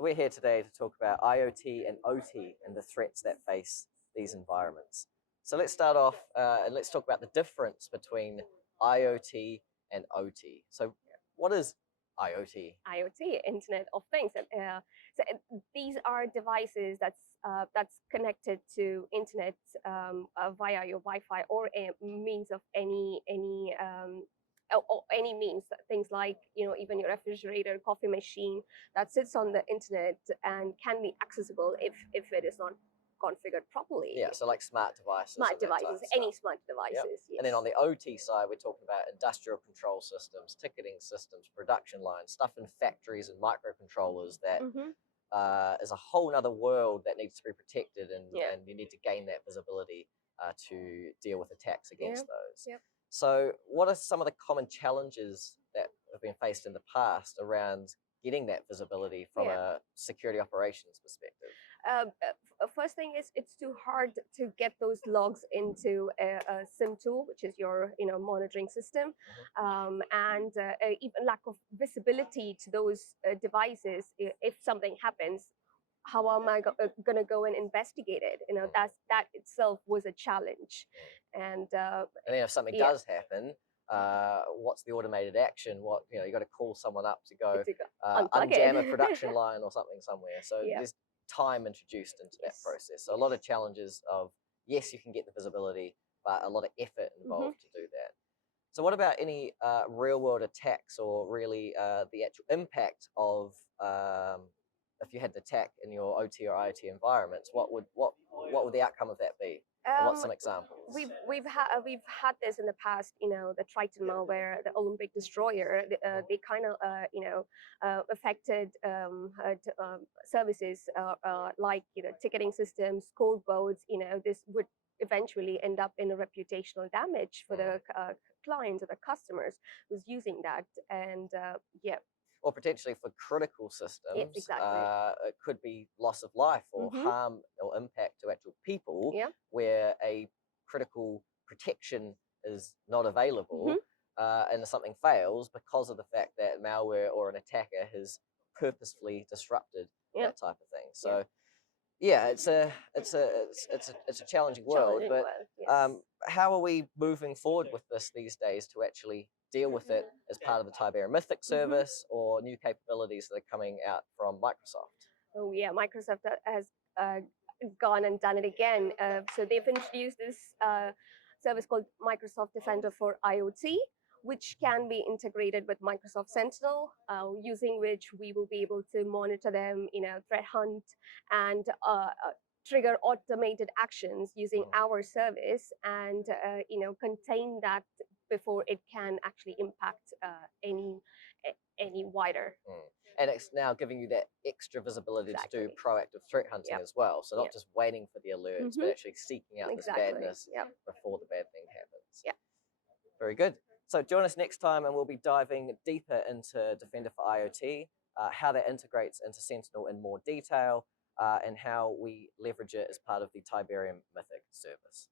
So we're here today to talk about IoT and OT and the threats that face these environments. So let's start off and let's talk about the difference between IoT and OT. So what is IoT? IoT, Internet of Things. These are devices that's connected to internet via your Wi-Fi or a means of any means. Things like even your refrigerator, coffee machine that sits on the internet and can be accessible if it is not configured properly. Yeah, so like smart devices. Any smart devices. Yep. Yes. And then on the OT side, we're talking about industrial control systems, ticketing systems, production lines, stuff in factories and microcontrollers that is a whole other world that needs to be protected, and you need to gain that visibility to deal with attacks against those. Yep. So what are some of the common challenges that have been faced in the past around getting that visibility from a security operations perspective? First thing is it's too hard to get those logs into a SIM tool, which is your monitoring system, and even lack of visibility to those devices. If something happens, how am I going to go and investigate it? That itself was a challenge. And then if something does happen, what's the automated action? What you got to call someone up to go unjam a production line or something somewhere. So there's time introduced into that process. So a lot of challenges of, yes, you can get the visibility, but a lot of effort involved to do that. So what about any real world attacks, or really the actual impact of if you had an attack in your OT or IoT environments? What would the outcome of that be? And what's some examples? We've had this in the past. The Triton malware, the Olympic destroyer. They kind of affected services like ticketing systems, scoreboards. This would eventually end up in a reputational damage for the clients or the customers who's using that, and or potentially for critical systems. Yes, exactly. It could be loss of life or harm or impact to actual people, where a critical protection is not available, and something fails because of the fact that malware or an attacker has purposefully disrupted that type of thing. So it's a challenging world, but how are we moving forward with this these days to actually deal with it as part of the Tiberium MYTHIC service, or new capabilities that are coming out from Microsoft? Oh yeah, Microsoft has gone and done it again. So they've introduced this service called Microsoft Defender for IoT, which can be integrated with Microsoft Sentinel, using which we will be able to monitor them, threat hunt, and trigger automated actions using our service, and contain that before it can actually impact any wider. And it's now giving you that extra visibility to do proactive threat hunting as well. So not just waiting for the alerts, but actually seeking out this badness before the bad thing happens. Yeah. Very good. So join us next time, and we'll be diving deeper into Defender for IoT, how that integrates into Sentinel in more detail, and how we leverage it as part of the Tiberium MYTHIC service.